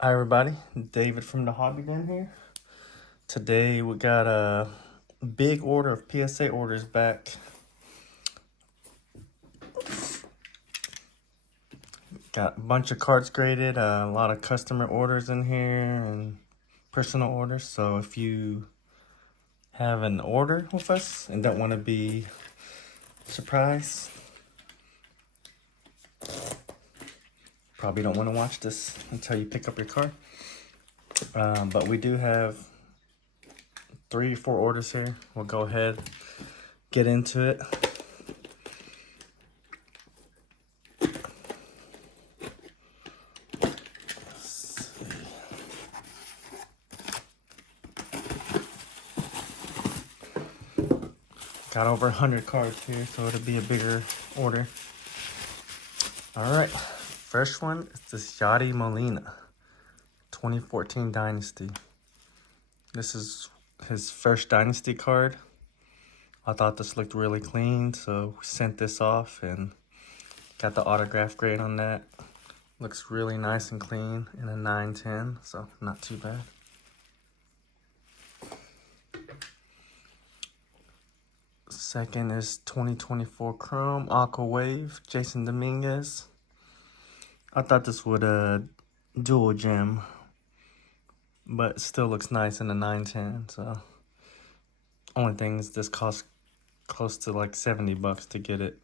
Hi everybody, David from the Hobby Den here. Today we got a big order of PSA orders back. Got a bunch of cards graded, a lot of customer orders in here and personal orders. So if you have an order with us and don't want to be surprised, probably don't want to watch this until you pick up your card. But we do have 3-4 orders here. We'll go ahead, get into it. Got over 100 cards here, so it'll be a bigger order. All right, first one is this Yadi Molina, 2014 Dynasty. This is his first Dynasty card. I thought this looked really clean, so we sent this off and got the autograph grade on that. Looks really nice and clean in a 910, so not too bad. Second is 2024 Chrome Aqua Wave, Jason Dominguez. I thought this would dual gem, but it still looks nice in a 910. So only thing is this costs close to like $70 to get it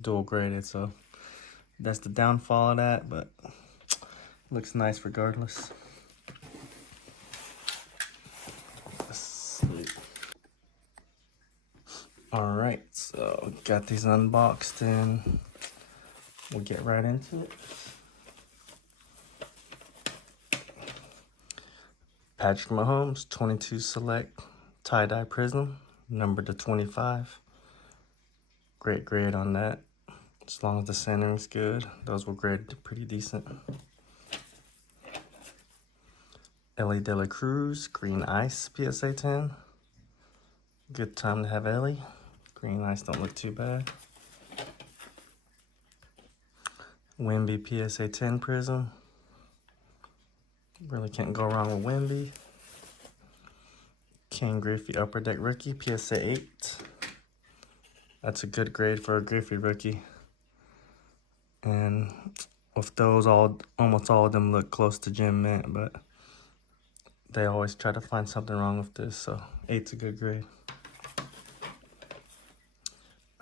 dual graded. So that's the downfall of that, but looks nice regardless. All right, so got these unboxed and we'll get right into it. Patrick Mahomes, 22 Select tie-dye prism, number to 25. Great grade on that, as long as the center is good. Those were graded pretty decent. Ellie De La Cruz, Green Ice, PSA 10. Good time to have Ellie. Green Ice don't look too bad. Wemby PSA 10 prism. Really can't go wrong with Wemby. Ken Griffey Upper Deck Rookie, PSA 8. That's a good grade for a Griffey rookie. And with those, almost all of them look close to gem mint, but they always try to find something wrong with this, so 8's a good grade.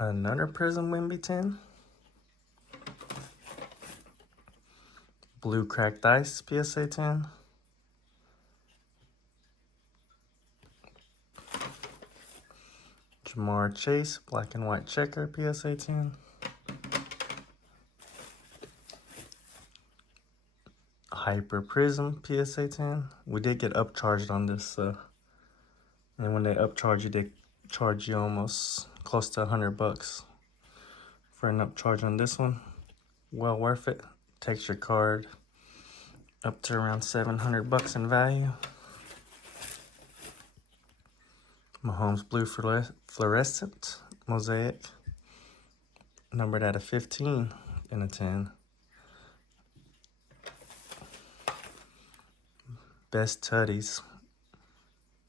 Another Prism Wemby 10. Blue Cracked Ice, PSA 10. Jamar Chase, Black and White Checker, PSA 10. Hyper Prism, PSA 10. We did get upcharged on this, and when they upcharge you, they charge you almost close to $100 for an upcharge on this one. Well worth it. Takes your card up to around $700 in value. Mahomes Blue Fluorescent Mosaic, numbered at a 15 and a 10. Best Tutties.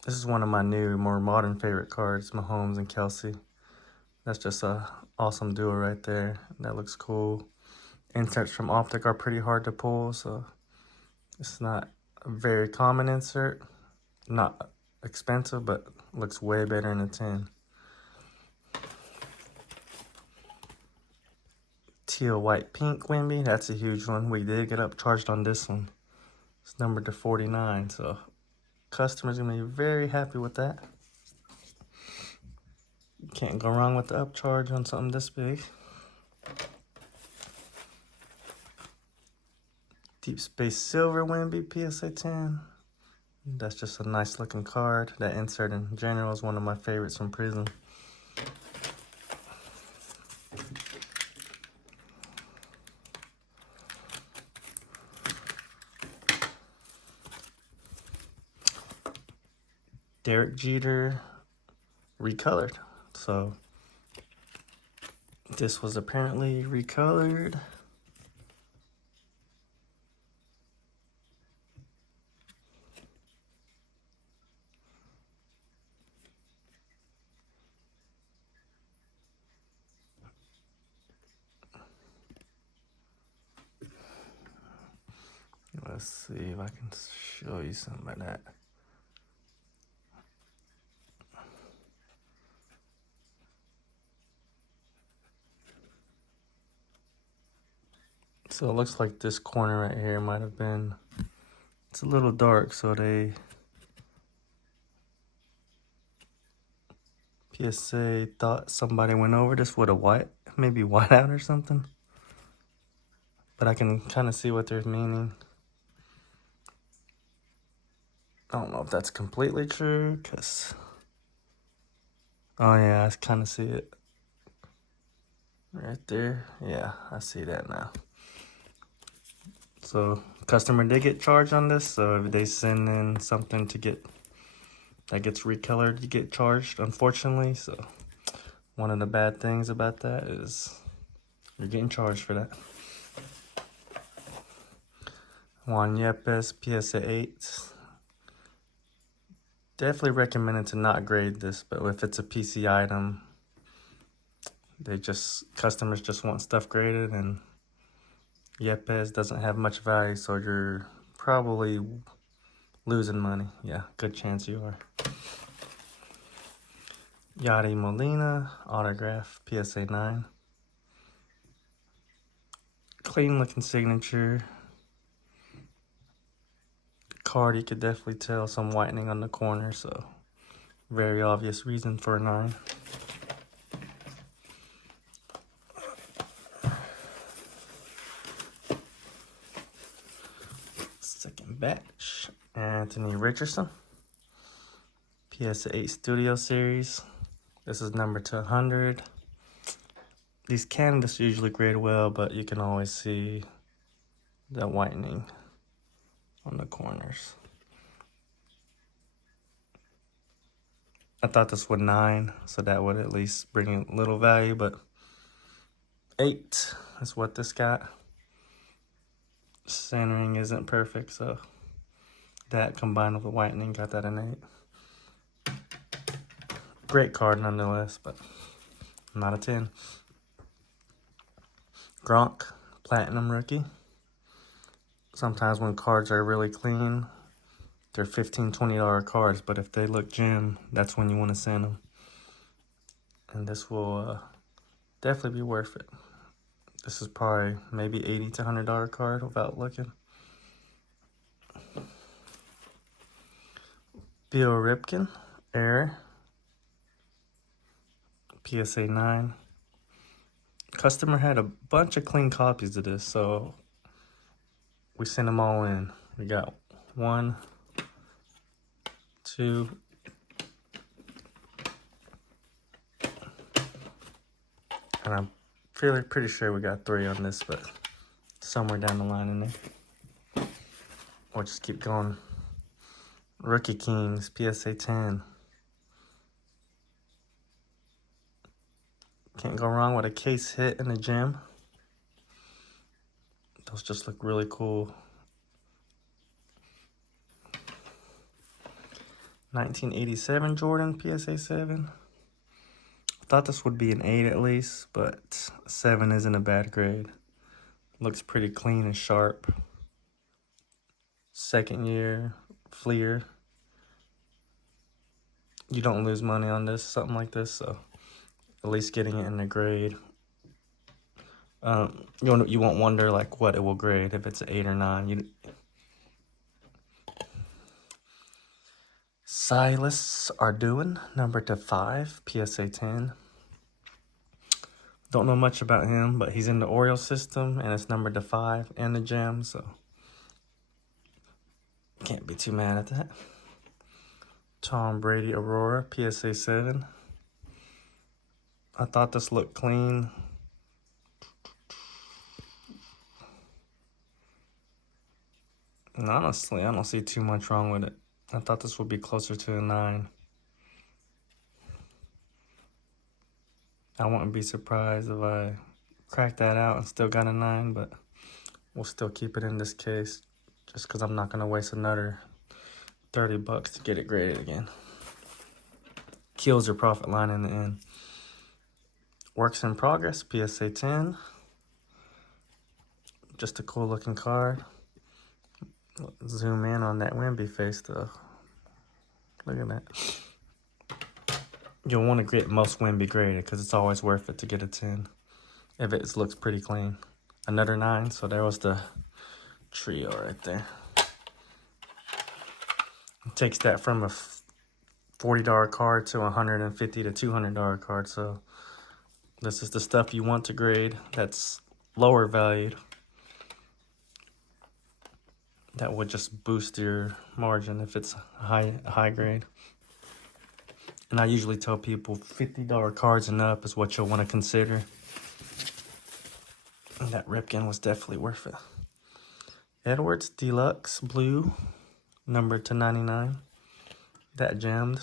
This is one of my new, more modern favorite cards, Mahomes and Kelsey. That's just a awesome duo right there. That looks cool. Inserts from Optic are pretty hard to pull, so it's not a very common insert. Not expensive, but looks way better in a 10. Teal White Pink Wemby, that's a huge one. We did get upcharged on this one. It's numbered to 49, so customers are gonna be very happy with that. Can't go wrong with the upcharge on something this big. Deep Space Silver Wemby, PSA 10. That's just a nice looking card. That insert in general is one of my favorites from Prism. Derek Jeter recolored. So this was apparently recolored. Let's see if I can show you some of that. So it looks like this corner right here might have been, it's a little dark, so they PSA thought somebody went over this with a maybe white out or something. But I can kind of see what they're meaning. I don't know if that's completely true, because, oh yeah, I kind of see it. Right there, yeah, I see that now. So customer did get charged on this, so if they send in something to get, that gets recolored, you get charged, unfortunately. So one of the bad things about that is you're getting charged for that. Juan Yepes, PSA 8. Definitely recommended to not grade this, but if it's a PC item, customers just want stuff graded, and Yepes doesn't have much value, so you're probably losing money. Yeah, good chance you are. Yadi Molina, autograph, PSA 9. Clean looking signature. Card, you could definitely tell some whitening on the corner, so very obvious reason for a 9. Second batch, Anthony Richardson, PSA 8 Studio Series. This is number 200. These canvas usually grade well, but you can always see the whitening on the corners. I thought this would 9, so that would at least bring in a little value, but 8 is what this got. Centering isn't perfect, so that combined with the whitening got that an 8. Great card nonetheless, but not a 10. Gronk, Platinum Rookie. Sometimes when cards are really clean, they're $15, $20 cards, but if they look gem, that's when you want to send them. And this will definitely be worth it. This is probably maybe $80 to $100 card without looking. Bill Ripken, Air, PSA 9. Customer had a bunch of clean copies of this, so we sent them all in. We got 1, 2, and I'm pretty sure we got 3 on this, but somewhere down the line in there. Or just keep going. Rookie Kings, PSA 10. Can't go wrong with a case hit in the gym. Those just look really cool. 1987 Jordan, PSA 7. I thought this would be an 8 at least, but 7 isn't a bad grade. Looks pretty clean and sharp. Second year, Fleer. You don't lose money on this, something like this, so at least getting it in the grade. You won't wonder like what it will grade if it's an 8 or 9. Silas Arduin, number 5, PSA 10. Don't know much about him, but he's in the Orioles system, and it's numbered to 5 and the gem, so can't be too mad at that. Tom Brady Aurora, PSA 7. I thought this looked clean. And honestly, I don't see too much wrong with it. I thought this would be closer to a 9. I wouldn't be surprised if I cracked that out and still got a 9, but we'll still keep it in this case just because I'm not going to waste another $30 to get it graded again. Kills your profit line in the end. Works in progress, PSA 10. Just a cool looking card. Zoom in on that Wemby face though. Look at that. You'll want to get most Wemby graded because it's always worth it to get a 10 if it looks pretty clean. Another 9, so there was the trio right there. It takes that from a $40 card to a $150 to $200 card, so this is the stuff you want to grade that's lower valued. That would just boost your margin if it's high grade. And I usually tell people $50 cards and up is what you'll want to consider. And that Ripken was definitely worth it. Edwards Deluxe Blue, numbered to 99. That gemmed.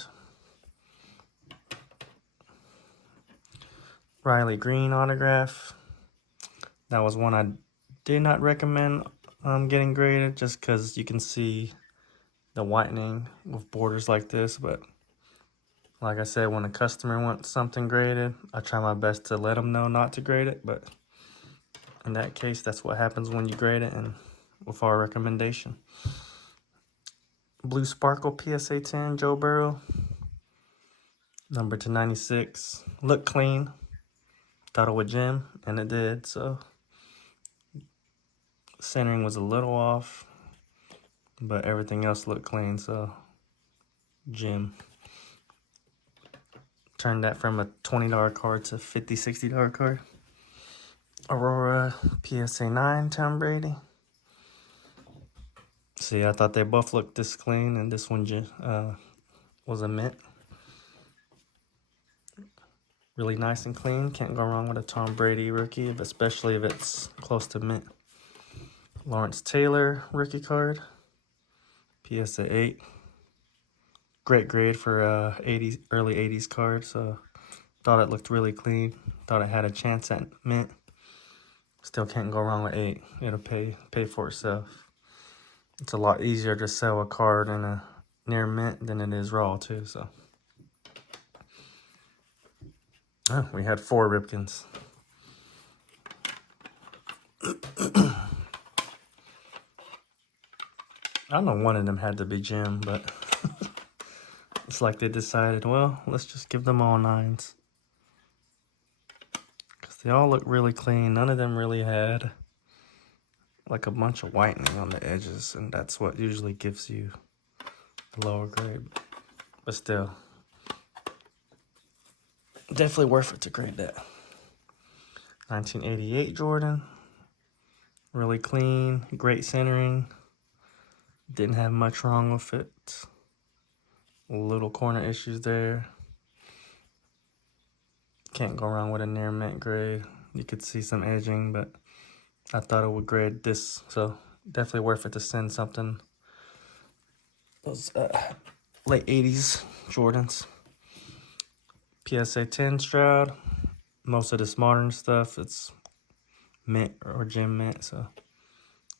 Riley Green autograph. That was one I did not recommend getting graded just because you can see the whitening with borders like this. But like I said, when a customer wants something graded, I try my best to let them know not to grade it. But in that case, that's what happens when you grade it, and with our recommendation. Blue Sparkle PSA 10 Joe Burrow, number to 96. Looked clean. Thought it would gem, and it did. So centering was a little off, but everything else looked clean. So gem. Turned that from a $20 card to $50, $60 card. Aurora PSA 9 Tom Brady. See, I thought they both looked this clean, and this one was a mint. Really nice and clean. Can't go wrong with a Tom Brady rookie, especially if it's close to mint. Lawrence Taylor rookie card. PSA 8. Great grade for early 80s card, so thought it looked really clean. Thought it had a chance at mint. Still can't go wrong with 8. It'll pay for itself. It's a lot easier to sell a card in a near mint than it is raw too, so. Oh, we had 4 Ripkens. I know one of them had to be gem, but it's like they decided, well, let's just give them all 9s. Because they all look really clean. None of them really had like a bunch of whitening on the edges, and that's what usually gives you a lower grade. But still, definitely worth it to grade that. 1988 Jordan. Really clean, great centering. Didn't have much wrong with it. Little corner issues there. Can't go wrong with a near mint grade. You could see some edging, but I thought it would grade this, so definitely worth it to send something. Those late 80s Jordans. PSA 10 Stroud. Most of this modern stuff, it's mint or gem mint, so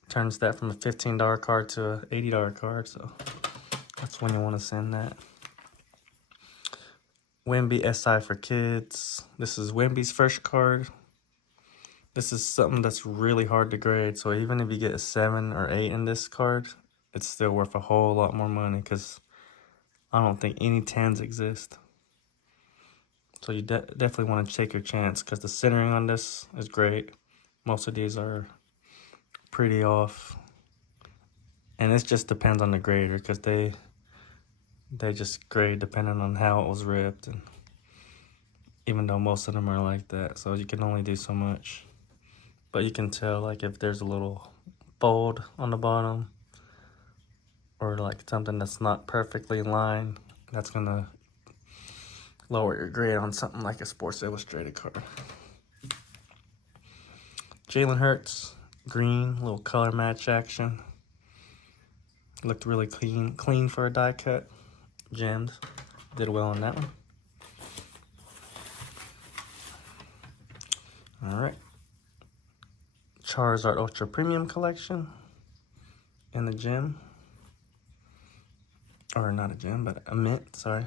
turns that from a $15 card to a $80 card, so that's when you want to send that. Wemby SI for kids. This is Wemby's first card. This is something that's really hard to grade, so even if you get a 7 or 8 in this card, it's still worth a whole lot more money because I don't think any 10s exist. So you definitely want to take your chance because the centering on this is great. Most of these are pretty off. And it just depends on the grader because they just grade depending on how it was ripped. And even though most of them are like that, so you can only do so much. But you can tell like if there's a little fold on the bottom or like something that's not perfectly in line, that's gonna lower your grade on something like a Sports Illustrated card. Jalen Hurts, green, little color match action. Looked really clean for a die cut. Gemmed, did well on that one. All right. Charizard Ultra Premium Collection in the gem. Or not a gem, but a mint, sorry.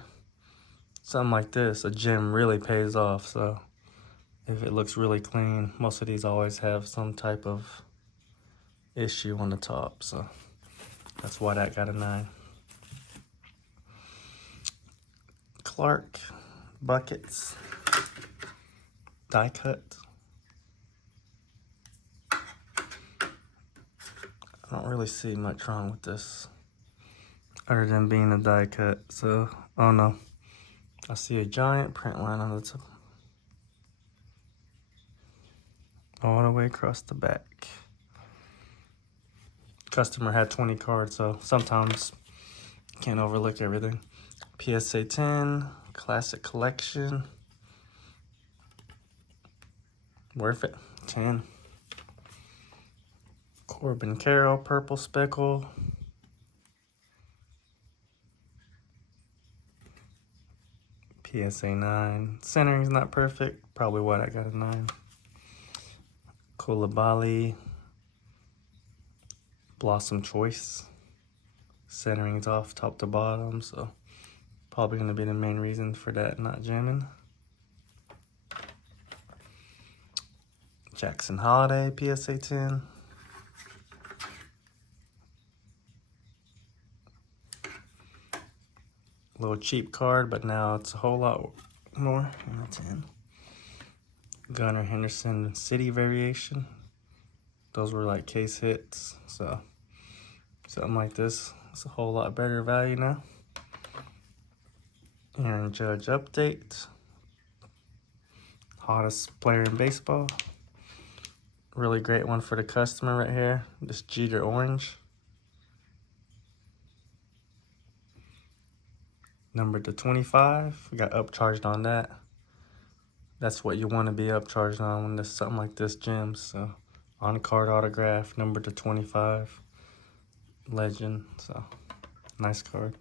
Something like this, a gem really pays off, so if it looks really clean, most of these always have some type of issue on the top, so That's why that got a 9. Clark buckets, die cut. I don't really see much wrong with this other than being a die cut. So, oh no, I see a giant print line on the top, all the way across the back. Customer had 20 cards, so sometimes you can't overlook everything. PSA 10, classic collection. Worth it, 10. Corbin Carroll, purple speckle. PSA 9. Centering's not perfect, probably why I got a 9. Koulibaly, Blossom Choice. Centering's off top to bottom, so probably going to be the main reason for that not jamming. Jackson Holiday, PSA 10. Little cheap card, but now it's a whole lot more in a 10. Gunnar Henderson City variation. Those were like case hits, so something like this, it's a whole lot better value now. Aaron Judge update. Hottest player in baseball. Really great one for the customer right here. This Jeter orange. Numbered to 25. We got upcharged on that. That's what you want to be upcharged on when there's something like this gems. So on card autograph, numbered to 25. Legend. So nice card.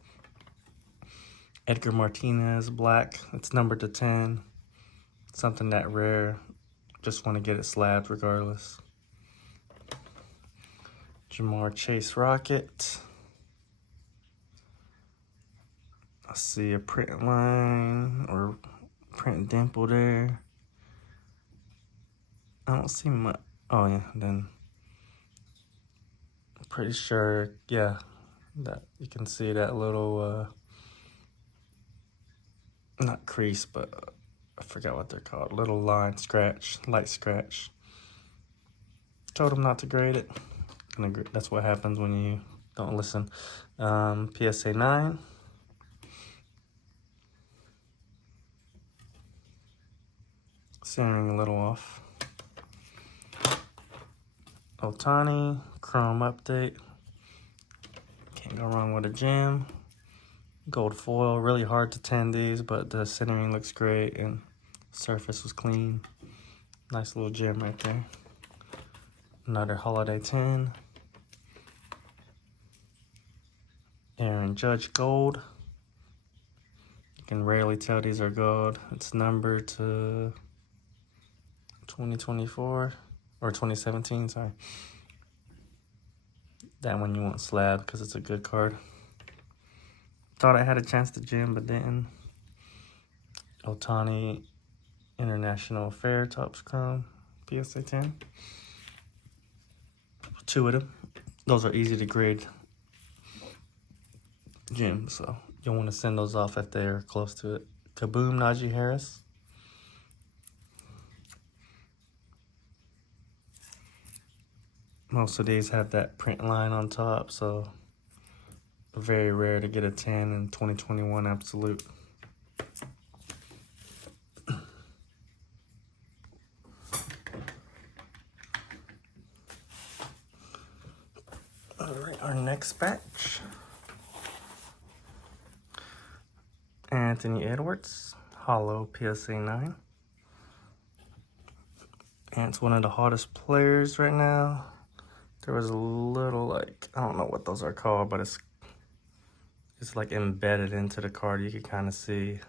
Edgar Martinez black. It's numbered to 10. Something that rare. Just want to get it slabbed regardless. Jamar Chase Rocket. I see a print line or print dimple there. I don't see much. Oh yeah, then I'm pretty sure, yeah, that you can see that little, not crease, but I forgot what they're called. Little line, scratch, light scratch. Told him not to grade it. That's what happens when you don't listen. PSA 9. Centering a little off. Otani, chrome update. Can't go wrong with a gem. Gold foil, really hard to tan these, but the centering looks great and surface was clean. Nice little gem right there. Another holiday 10. Aaron Judge gold. You can rarely tell these are gold. It's numbered to 2024 or 2017, sorry. That one you want slab because it's a good card. Thought I had a chance to gem, but didn't. Otani International Fair Tops Chrome, PSA 10. 2 of them. Those are easy to grade gems, so you'll want to send those off if they're close to it. Kaboom Najee Harris. Most of these have that print line on top, so very rare to get a 10 in 2021 absolute. All right, our next batch. Anthony Edwards, hollow PSA 9. And it's one of the hottest players right now. There was a little, like, I don't know what those are called, but it's like embedded into the card. You can kind of see.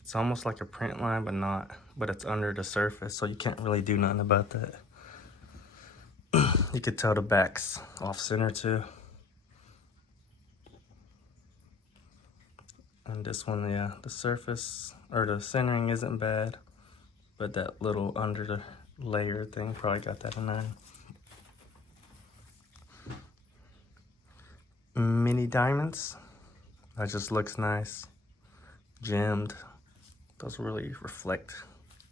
It's almost like a print line, but not. But it's under the surface, so you can't really do nothing about that. You could tell the back's off center too. And this one, yeah, the surface or the centering isn't bad, but that little under the layer thing probably got that a 9. mini diamonds. That just looks nice. Gemmed. Those really reflect,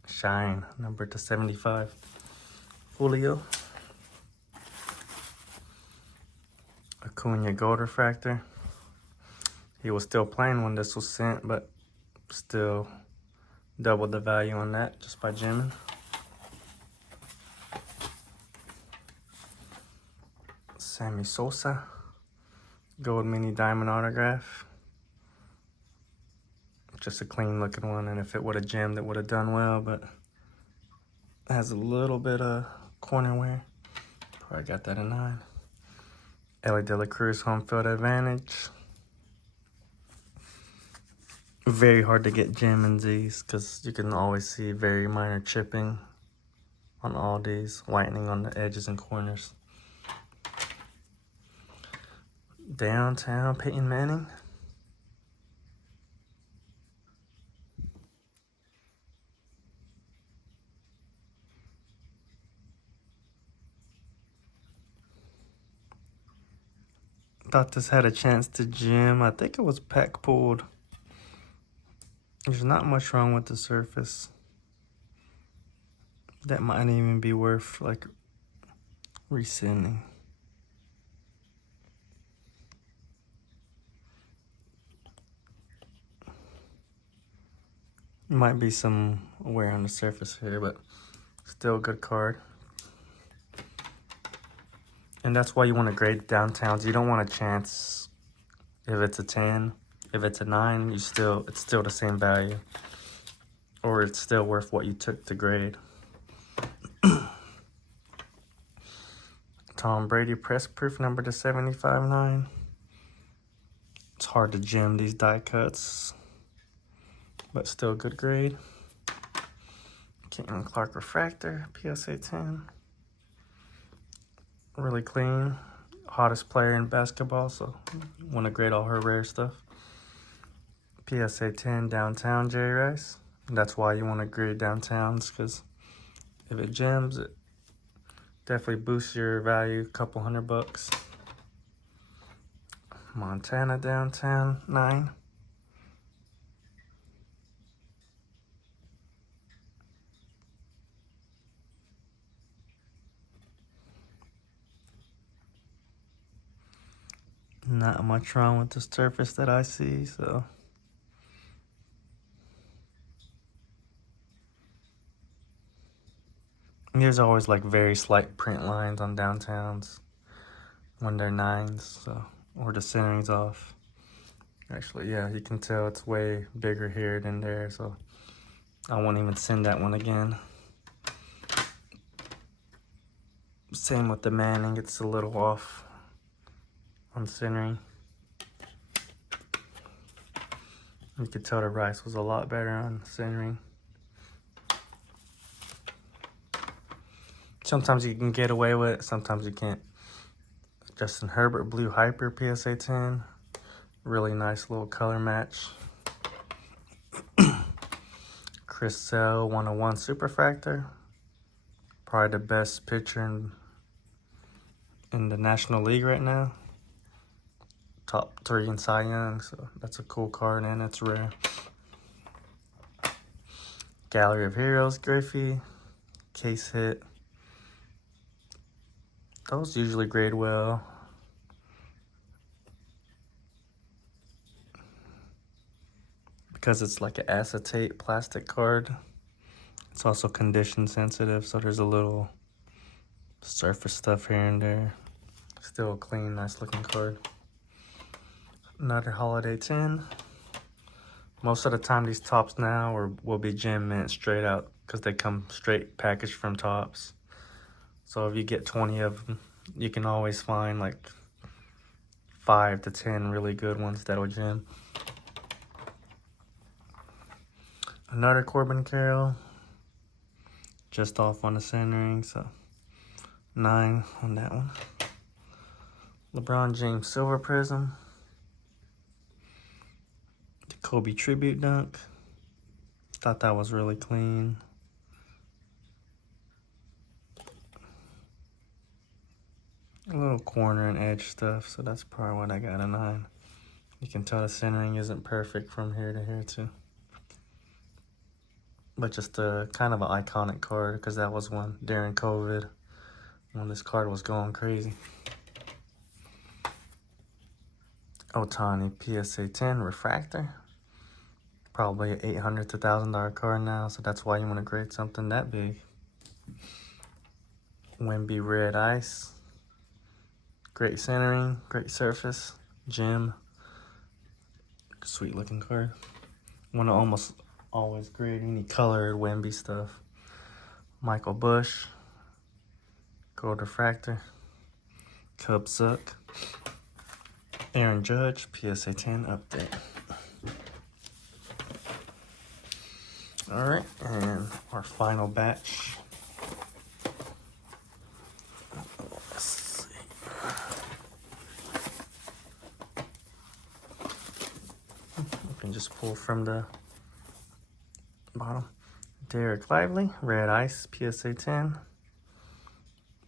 shine. Number to 75. Julio. Acuna gold refractor. He was still playing when this was sent, but still doubled the value on that just by gemming. Sammy Sosa. Gold mini diamond autograph. Just a clean looking one, and if it would have gemmed, it would have done well, but it has a little bit of corner wear. Probably got that a 9. Ellie De La Cruz home field advantage. Very hard to get gem in these because you can always see very minor chipping on all these, whitening on the edges and corners. Downtown Peyton Manning. Thought this had a chance to gem. I think it was pack pulled. There's not much wrong with the surface. That might even be worth like resending. Might be some wear on the surface here, but still a good card. And that's why you want to grade downtowns. You don't want a chance if it's a 10. If it's a 9, it's still the same value. Or it's still worth what you took to grade. Tom Brady press proof number to 75.9. It's hard to gem these die cuts, but still good grade. Caitlin Clark refractor, PSA 10. Really clean. Hottest player in basketball, so want to grade all her rare stuff. PSA 10 downtown Jerry Rice. That's why you want to grade downtowns, because if it gems, it definitely boosts your value a couple $100. Montana downtown 9. Not much wrong with the surface that I see, so. There's always like very slight print lines on downtowns when they're 9s, so, or the centering's off. Actually, yeah, you can tell it's way bigger here than there, so I won't even send that one again. Same with the Manning, it's a little off on centering. You could tell the Rice was a lot better on centering. Sometimes you can get away with it, sometimes you can't. Justin Herbert Blue Hyper PSA 10. Really nice little color match. Chris Sale 101 Superfractor. Probably the best pitcher in the National League right now. Top 3 in Cy Young, so that's a cool card and it's rare. Gallery of Heroes Griffey. Case hit. Those usually grade well. Because it's like an acetate plastic card. It's also condition sensitive, so there's a little surface stuff here and there. Still a clean, nice looking card. Another Holiday 10. Most of the time these tops now will be gem mint straight out because they come straight packaged from Tops. So if you get 20 of them, you can always find like 5 to 10 really good ones that'll gem. Another Corbin Carroll. Just off on the centering, so 9 on that one. LeBron James Silver Prism. The Kobe Tribute Dunk. Thought that was really clean. A little corner and edge stuff, so that's probably what I got a 9. You can tell the centering isn't perfect from here to here too. But just a kind of an iconic card, because that was one during COVID when this card was going crazy. Otani PSA 10 refractor. Probably an $800 to $1,000 card now, so that's why you want to grade something that big. Wemby red ice. Great centering, great surface, gem. Sweet looking card. Want to almost always grade any colored Wemby stuff. Michael Bush. Gold refractor. Cub Suck. Aaron Judge, PSA 10 update. Alright, and our final batch. Let's see. We can just pull from the bottom. Derek Lively, red ice, PSA 10.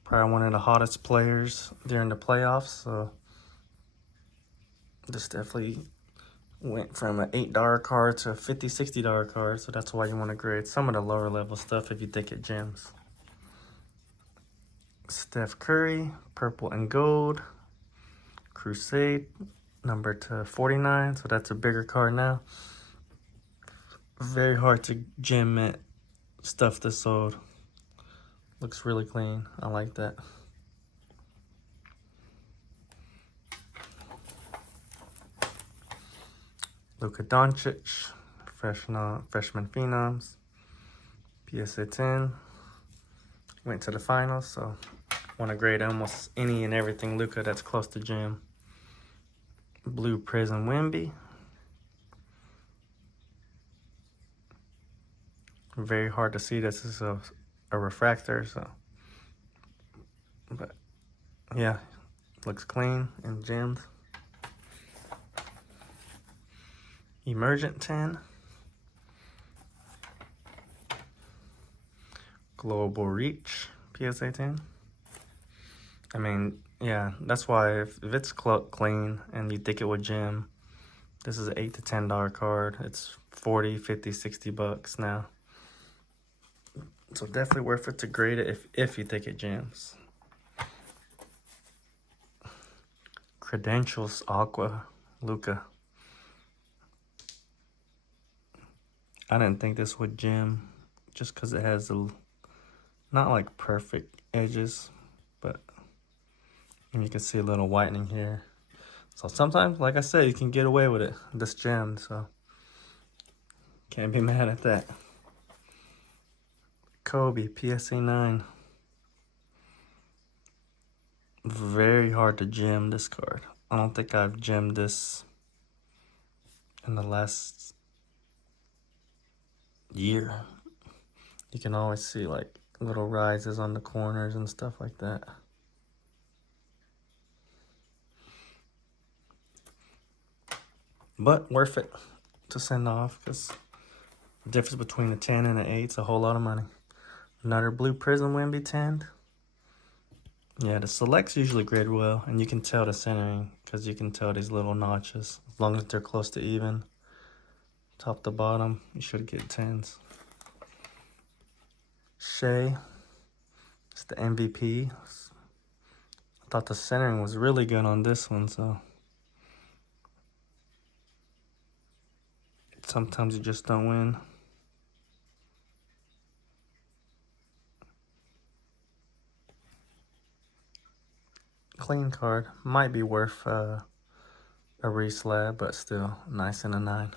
Probably one of the hottest players during the playoffs, so this definitely went from an $8 card to a $50, $60 card, so that's why you want to grade some of the lower level stuff if you think it gems. Steph Curry, purple and gold. Crusade, number to 49, so that's a bigger card now. Very hard to gem it stuff this old. Looks really clean. I like that. Luka Doncic, freshman phenoms. PSA 10. Went to the finals, so want to grade almost any and everything Luka that's close to gem. Blue Prism Wemby. Very hard to see. This is a refractor, so. But yeah, looks clean and gemmed. Emergent 10. Global Reach, PSA 10. I mean, yeah, that's why if it's clean and you think it would gem, this is an $8 to $10 card. It's 40, 50, 60 bucks now. So definitely worth it to grade it if you think it gems. Credentials Aqua Luka. I didn't think this would gem just because it has not like perfect edges, but you can see a little whitening here. So sometimes, like I said, you can get away with it, this gem, so can't be mad at that. Kobe, PSA 9. Very hard to gem this card. I don't think I've gemmed this in the last year. You can always see like little rises on the corners and stuff like that. But worth it to send off, because the difference between a 10 and an 8 is a whole lot of money. Another Blue Prism Wemby 10. Yeah, the selects usually grade well, and you can tell the centering because you can tell these little notches. As long as they're close to even, top to bottom, you should get 10s. Shea, it's the MVP. I thought the centering was really good on this one, so sometimes you just don't win. Clean card. Might be worth a reslab, but still nice in a 9.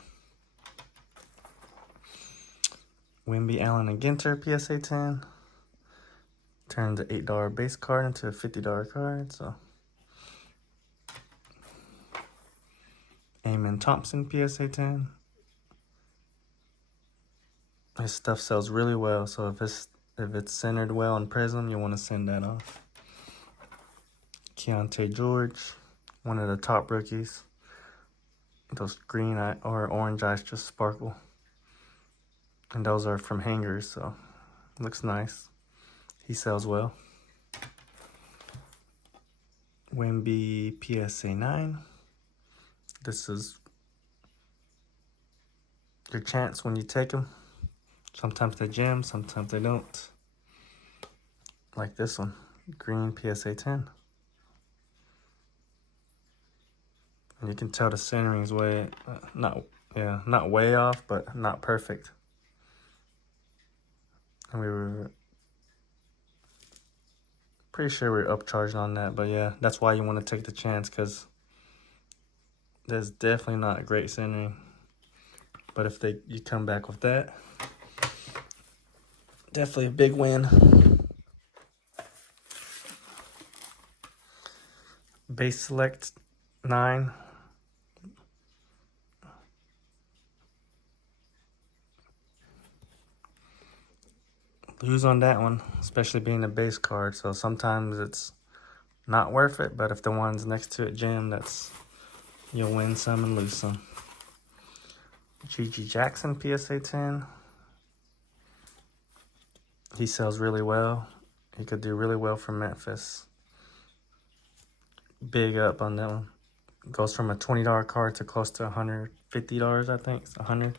Wemby, Allen, and Ginter, PSA 10. Turns an $8 base card into a $50 card, so. Amen Thompson, PSA 10. His stuff sells really well, so if it's centered well in Prism, you want to send that off. Keontae George, one of the top rookies. Those green or orange eyes just sparkle. And those are from hangers, so looks nice. He sells well. Wimby PSA 9. This is your chance when you take them. Sometimes they jam, sometimes they don't. Like this one, green PSA 10. And you can tell the centering's way, not way off, but not perfect. And we were pretty sure we were upcharged on that, but yeah, that's why you want to take the chance, because there's definitely not great centering. But if you come back with that, definitely a big win. Base select 9. Lose on that one, especially being a base card. So sometimes it's not worth it, but if the ones next to it jam, you'll win some and lose some. G.G. Jackson PSA 10. He sells really well. He could do really well for Memphis. Big up on that one. Goes from a $20 card to close to $150, I think. It's 100.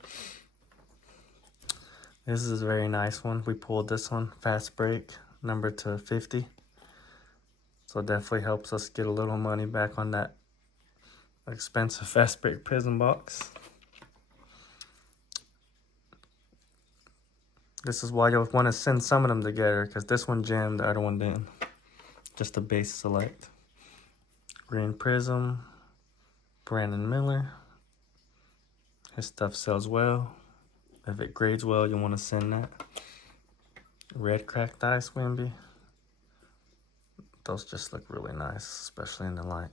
This is a very nice one. We pulled this one, fast break, number to 50. So it definitely helps us get a little money back on that expensive fast break prism box. This is why you'll want to send some of them together, because this one jammed, the other one didn't. Just a base select. Green prism, Brandon Miller. His stuff sells well. If it grades well, you want to send that. Red cracked ice Wimby. Those just look really nice, especially in the light.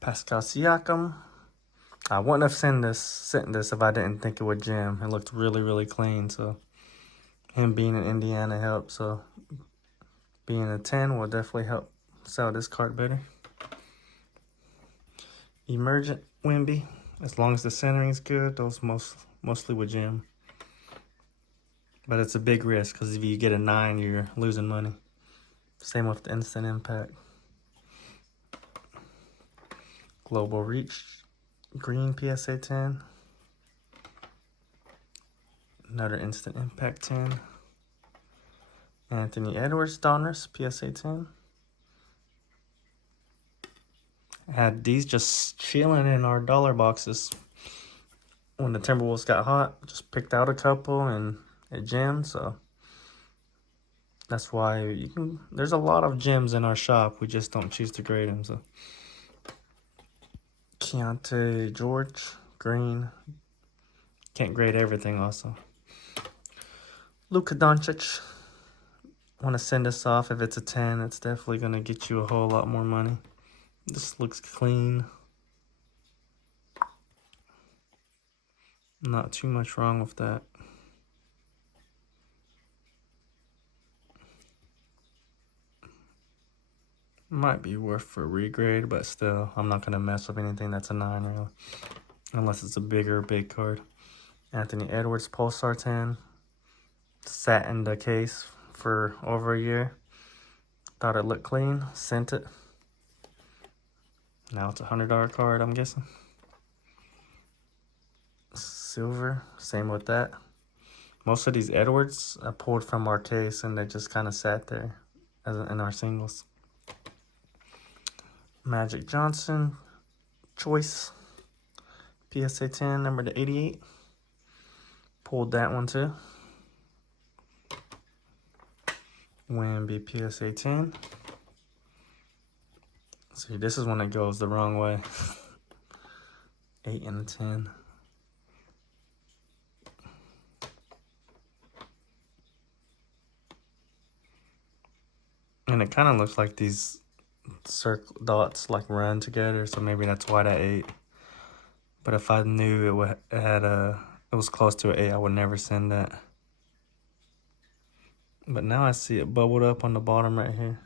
Pascal Siakam. I wouldn't have sent this if I didn't think it would jam. It looked really, really clean. So him being in Indiana helped. So being a 10 will definitely help sell this card better. Emergent Wimby. As long as the centering's good, those mostly would jam. But it's a big risk, because if you get a 9, you're losing money. Same with the instant impact. Global Reach, green PSA 10. Another instant impact 10. Anthony Edwards Donruss PSA 10. Had these just chilling in our dollar boxes. When the Timberwolves got hot, just picked out a couple and it jammed, so that's why there's a lot of gems in our shop. We just don't choose to grade them. So Keontae George, green. Can't grade everything also. Luka Doncic. Want to send this off. If it's a 10, it's definitely going to get you a whole lot more money. This looks clean. Not too much wrong with that. Might be worth for regrade, but still, I'm not going to mess with anything that's a 9 really. Unless it's a big card. Anthony Edwards Pulsar 10. Sat in the case for over a year. Thought it looked clean. Sent it. Now it's a $100 card, I'm guessing. Silver, same with that. Most of these Edwards I pulled from our case, and they just kind of sat there in our singles. Magic Johnson, Choice, PSA 10, number to 88. Pulled that one too. Wimby PSA 10. See, this is when it goes the wrong way. 8 and a 10. And it kind of looks like these circle dots like run together, so maybe that's why that 8. But if I knew it was close to an 8, I would never send that. But now I see it bubbled up on the bottom right here.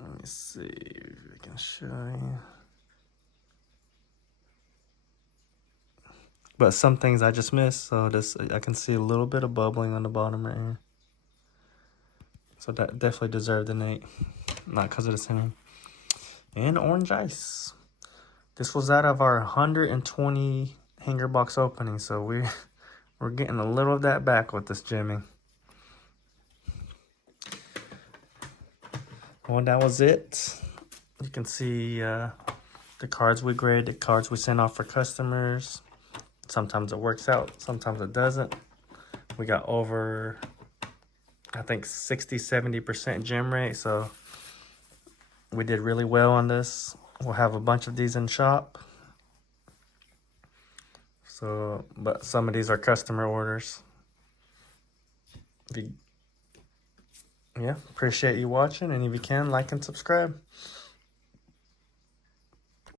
Let me see if I can show you. But some things I just missed, so I can see a little bit of bubbling on the bottom right here. So that definitely deserved an 8. Not because of the cinnamon. And orange ice. This was out of our 120 hanger box opening, so we're getting a little of that back with this jamming. Well, that was it. You can see the cards we grade, the cards we send off for customers. Sometimes it works out, sometimes it doesn't. We got over, I think, 60-70% gem rate, so we did really well on this. We'll have a bunch of these in shop. So, but some of these are customer orders. Yeah, appreciate you watching, and if you can, like and subscribe.